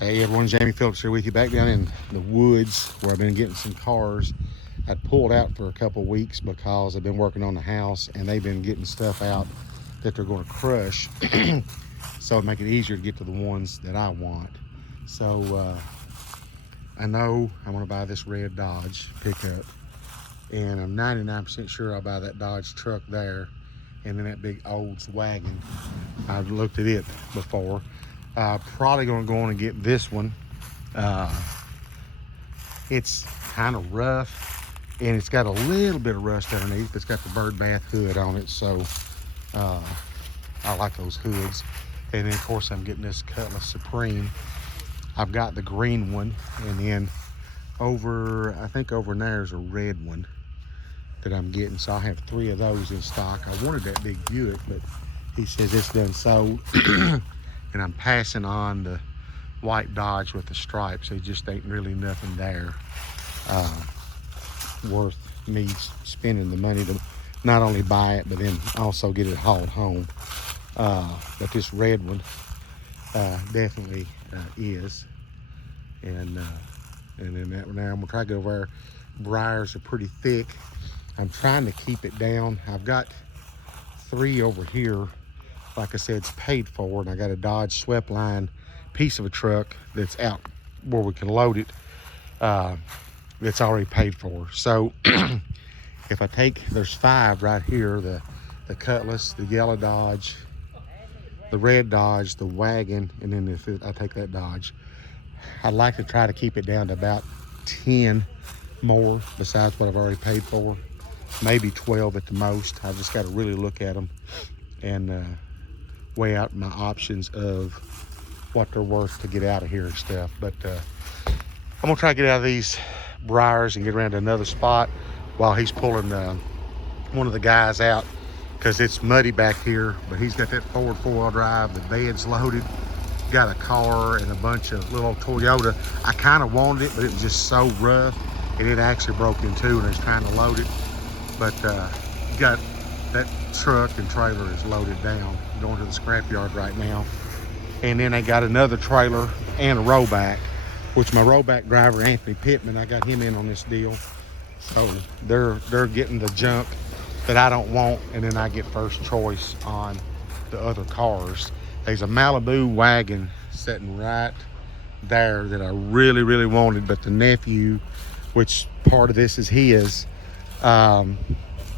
Hey everyone, Jamie Phillips here with you back down in the woods where I've been getting some cars. I pulled out for a couple weeks because I've been working on the house and they've been getting stuff out that they're going to crush. So it'll make it easier to get to the ones that I want. So I know I'm going to buy this red Dodge pickup, and I'm 99% sure I'll buy that Dodge truck there, and then that big Olds wagon. I've looked at it before. Probably going to go on and get this one. It's kind of rough and it's got a little bit of rust underneath. It's got the bird bath hood on it, so I like those hoods. And then of course I'm getting this Cutlass Supreme. I've got the green one, and then I think over there's a red one that I'm getting, so I have 3 of those in stock. I wanted that big Buick, but he says it's done sold. And I'm passing on the white Dodge with the stripes. It just ain't really nothing there worth me spending the money to not only buy it, but then also get it hauled home. But this red one definitely is. And then that one there, I'm gonna try to go over there. Briars are pretty thick. I'm trying to keep it down. I've got 3 over here. Like I said, it's paid for, and I got a Dodge swept line piece of a truck that's out where we can load it, that's already paid for. So if I take, there's 5 right here, the Cutlass, the yellow Dodge, the red Dodge, the wagon, and then if I take that Dodge, I'd like to try to keep it down to about 10 more besides what I've already paid for, maybe 12 at the most. I've just got to really look at them and weigh out my options of what they're worth to get out of here and stuff. But I'm gonna try to get out of these briars and get around to another spot while he's pulling one of the guys out, because it's muddy back here. But he's got that Ford 4-wheel drive, the bed's loaded, got a car and a bunch of little Toyota. I kind of wanted it, but it was just so rough, and it actually broke in two and I was trying to load it. But got that truck and trailer is loaded down, going to the scrapyard right now. And then I got another trailer and a rollback, which my rollback driver, Anthony Pittman, I got him in on this deal. So they're getting the junk that I don't want, and then I get first choice on the other cars. There's a Malibu wagon sitting right there that I really, really wanted, but the nephew, which part of this is his,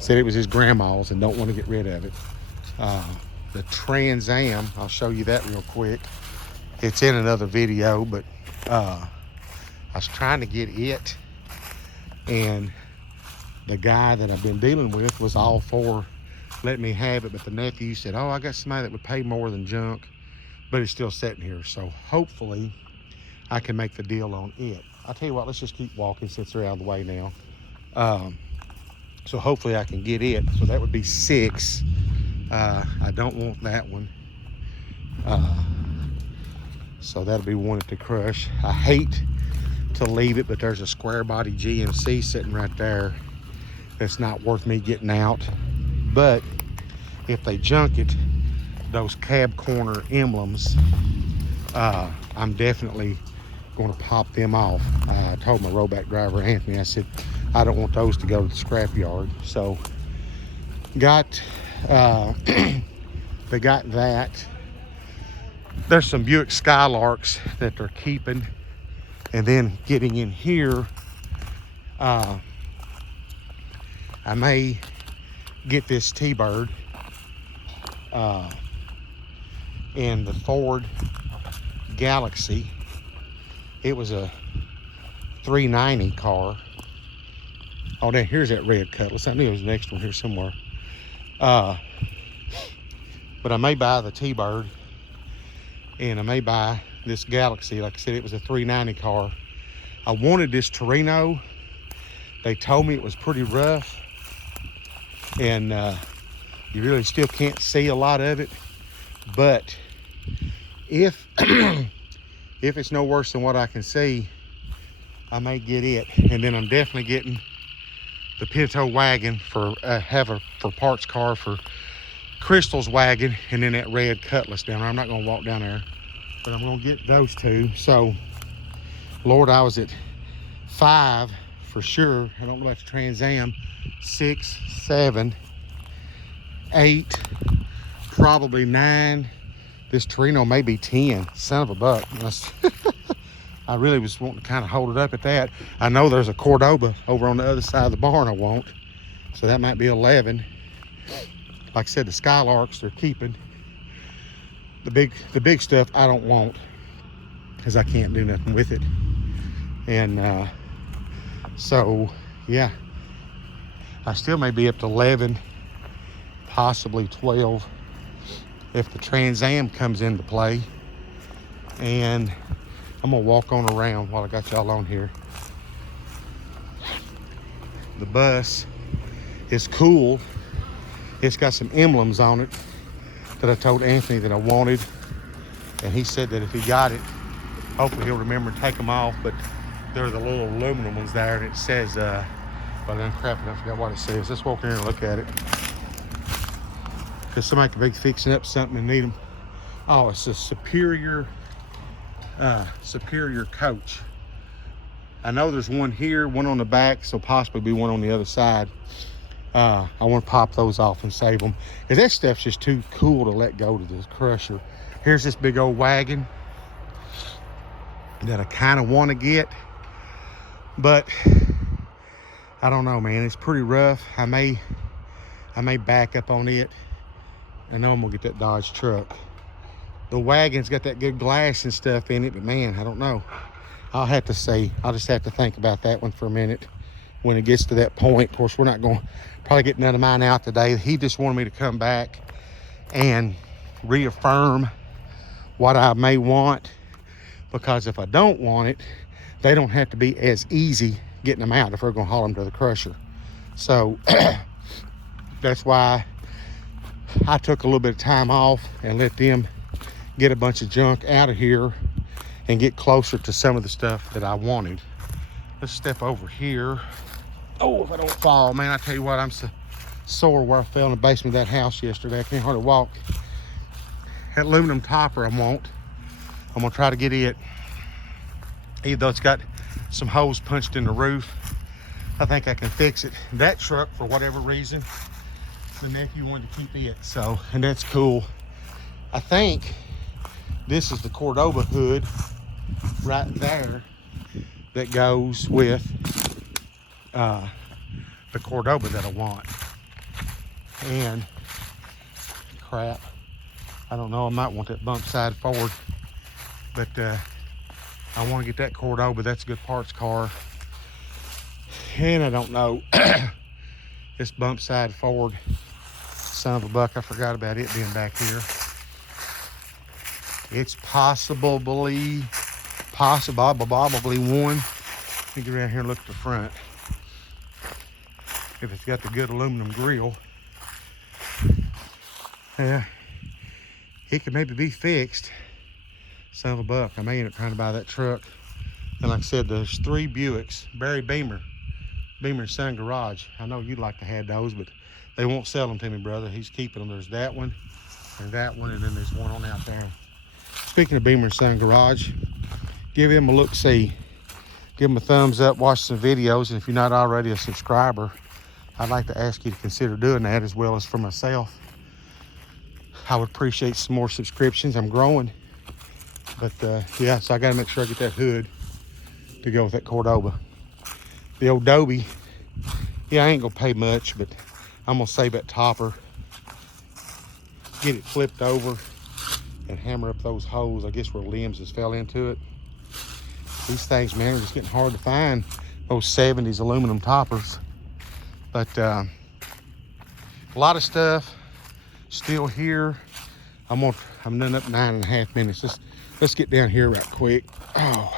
said it was his grandma's and don't want to get rid of it. The Trans Am, I'll show you that real quick. It's in another video, but I was trying to get it, and the guy that I've been dealing with was all for letting me have it, but the nephew said, oh, I got somebody that would pay more than junk, but it's still sitting here. So hopefully I can make the deal on it. I'll tell you what, let's just keep walking since they're out of the way now. So hopefully I can get it. So that would be 6. I don't want that one. So that'll be one at the crush. I hate to leave it, but there's a square body GMC sitting right there that's not worth me getting out. But if they junk it, those cab corner emblems, I'm definitely going to pop them off. I told my rollback driver, Anthony, I said, I don't want those to go to the scrapyard. So got they got that. There's some Buick Skylarks that they're keeping, and then getting in here, I may get this T-Bird and the Ford Galaxy. It was a 390 car. Oh, then here's that red Cutlass. I knew it was the next one here somewhere. But I may buy the T-Bird, and I may buy this Galaxy. Like I said, it was a 390 car. I wanted this Torino. They told me it was pretty rough, and you really still can't see a lot of it. But if if it's no worse than what I can see, I may get it. And then I'm definitely getting the Pinto wagon for for parts car for Crystal's wagon, and then that red Cutlass down there. I'm not gonna walk down there. but I'm gonna get those two. So, Lord, I was at 5 for sure. I don't know about the Trans Am. 6, 7, 8, probably 9. This Torino may be 10. Son of a buck. I really was wanting to kind of hold it up at that. I know there's a Cordoba over on the other side of the barn I want. So that might be 11. Like I said, the Skylarks they're keeping. The big stuff I don't want because I can't do nothing with it. And so yeah, I still may be up to 11, possibly 12 if the Trans Am comes into play. And I'm gonna walk on around while I got y'all on here. The bus is cool. It's got some emblems on it that I told Anthony that I wanted, and he said that if he got it, hopefully he'll remember to take them off. But they're the little aluminum ones there, and it says well then crap, I forgot what it says. Let's walk in here and look at it, because somebody could be fixing up something and need them. Oh, it's a superior coach. I know there's one here, one on the back, so possibly be one on the other side. I want to pop those off and save them, because that stuff's just too cool to let go to the crusher. Here's this big old wagon that I kind of want to get, but I don't know, man. It's pretty rough. I may back up on it. I know I'm gonna get that Dodge truck. The wagon's got that good glass and stuff in it, but man, I don't know. I'll have to see. I'll just have to think about that one for a minute when it gets to that point. Of course, we're not going to probably get none of mine out today. He just wanted me to come back and reaffirm what I may want, because if I don't want it, they don't have to be as easy getting them out if we're going to haul them to the crusher. So that's why I took a little bit of time off and let them get a bunch of junk out of here and get closer to some of the stuff that I wanted. Let's step over here. Oh, if I don't fall, man, I tell you what, I'm so sore where I fell in the basement of that house yesterday. I can't hardly walk. That aluminum topper I want, I'm gonna try to get it. Even though it's got some holes punched in the roof, I think I can fix it. That truck, for whatever reason, the nephew wanted to keep it, so, and that's cool. I think this is the Cordoba hood right there that goes with the Cordoba that I want. And crap, I don't know, I might want that bump side forward, but I want to get that Cordoba. That's a good parts car. And I don't know, this bump side forward, son of a buck, I forgot about it being back here. It's probably one. Let me get around here and look at the front. If it's got the good aluminum grill, yeah, it could maybe be fixed. Son of a buck, I may end up trying to buy that truck. And like I said, there's 3 Buicks, Barry Beamer and Son Garage. I know you'd like to have those, but they won't sell them to me, brother. He's keeping them. There's that one, and then there's one on out there. Speaking of Beamer and Son Garage, give him a look-see. Give him a thumbs up, watch some videos, and if you're not already a subscriber, I'd like to ask you to consider doing that, as well as for myself. I would appreciate some more subscriptions. I'm growing. But yeah, so I gotta make sure I get that hood to go with that Cordoba. The old Dobie, yeah, I ain't gonna pay much, but I'm gonna save that topper, get it flipped over, and hammer up those holes, I guess where limbs has fell into it. These things, man, are just getting hard to find, those 70s aluminum toppers. But a lot of stuff still here. I'm done up 9.5 minutes. Let's get down here right quick. Oh,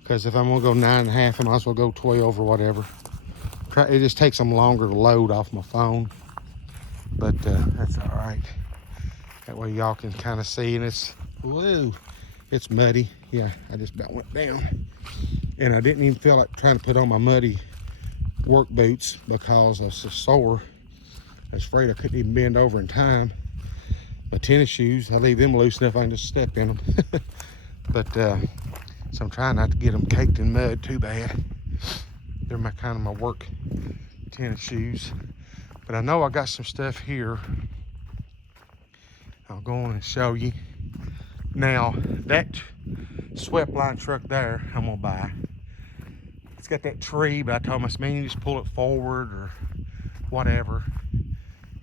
because if I'm gonna go 9.5, I might as well go 12 or whatever. It just takes them longer to load off my phone, but that's all right. That way y'all can kind of see, and it's muddy. Yeah, I just about went down, and I didn't even feel like trying to put on my muddy work boots because I was so sore. I was afraid I couldn't even bend over in time. my tennis shoes, I leave them loose enough I can just step in them. But so I'm trying not to get them caked in mud too bad. They're my kind of my work tennis shoes. But I know I got some stuff here. I'll go on and show you. Now that swept line truck there, I'm gonna buy. It's got that tree, but I told my man, you just pull it forward or whatever,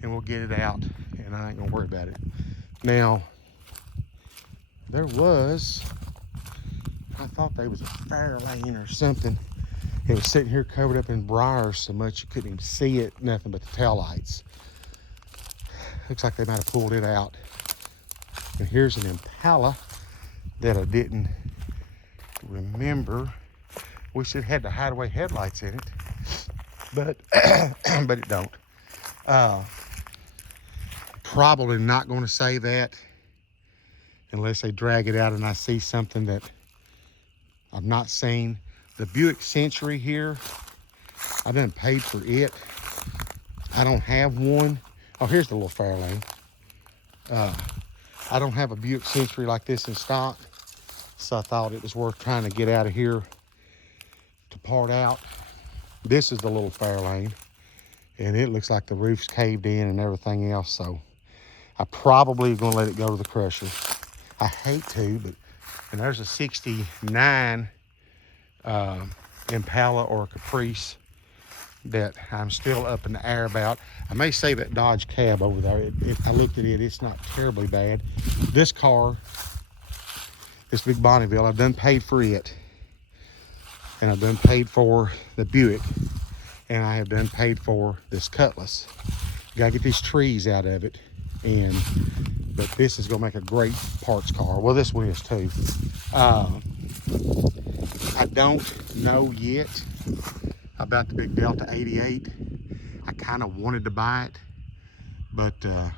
and we'll get it out, and I ain't gonna worry about it. Now, there was, I thought there was a fire lane or something. It was sitting here covered up in briars so much you couldn't even see it, nothing but the taillights. Looks like they might have pulled it out. And here's an Impala that I didn't remember. Wish it had the hideaway headlights in it, but but it don't. Probably not going to say that unless they drag it out and I see something that I've not seen. The Buick Century here, I done paid for it. I don't have one. Oh, here's the little fire lane. I don't have a Buick Century like this in stock, so I thought it was worth trying to get out of here to part out. This is the little fire lane, and it looks like the roof's caved in and everything else, so I probably gonna let it go to the crusher. I hate to, but, and there's a 69 Impala or Caprice that I'm still up in the air about. I may say that Dodge Cab over there. I looked at it, it's not terribly bad. This car, this big Bonneville, I've done paid for it. And I've done paid for the Buick. And I have done paid for this Cutlass. Gotta get these trees out of it. But this is gonna make a great parts car. Well, this one is too. I don't know yet about the big Delta 88. I kind of wanted to buy it, but I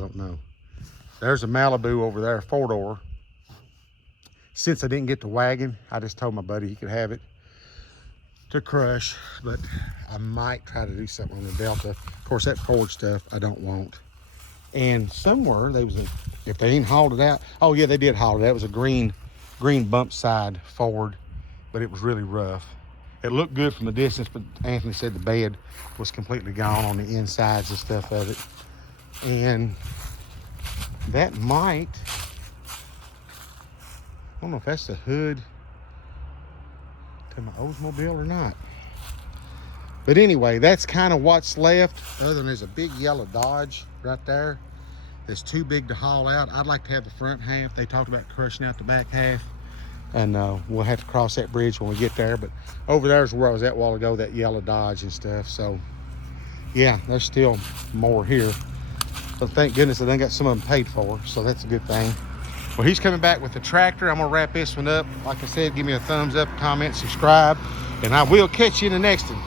don't know. There's a Malibu over there, 4-door. Since I didn't get the wagon, I just told my buddy he could have it to crush, but I might try to do something on the Delta. Of course, that Ford stuff I don't want. And somewhere there was a, if they didn't haul it out, oh yeah, they did haul it out. It was a green bump side Ford, but it was really rough. It looked good from the distance, but Anthony said the bed was completely gone on the insides and stuff of it. And that might, I don't know if that's the hood to my Oldsmobile or not. But anyway, that's kind of what's left, other than there's a big yellow Dodge right there that's too big to haul out. I'd like to have the front half. They talked about crushing out the back half, and we'll have to cross that bridge when we get there. But over there is where I was at a while ago, that yellow Dodge and stuff. So yeah, there's still more here, but thank goodness I done got some of them paid for, so that's a good thing. Well, he's coming back with the tractor. I'm gonna wrap this one up. Like I said, give me a thumbs up, comment, subscribe, and I will catch you in the next one.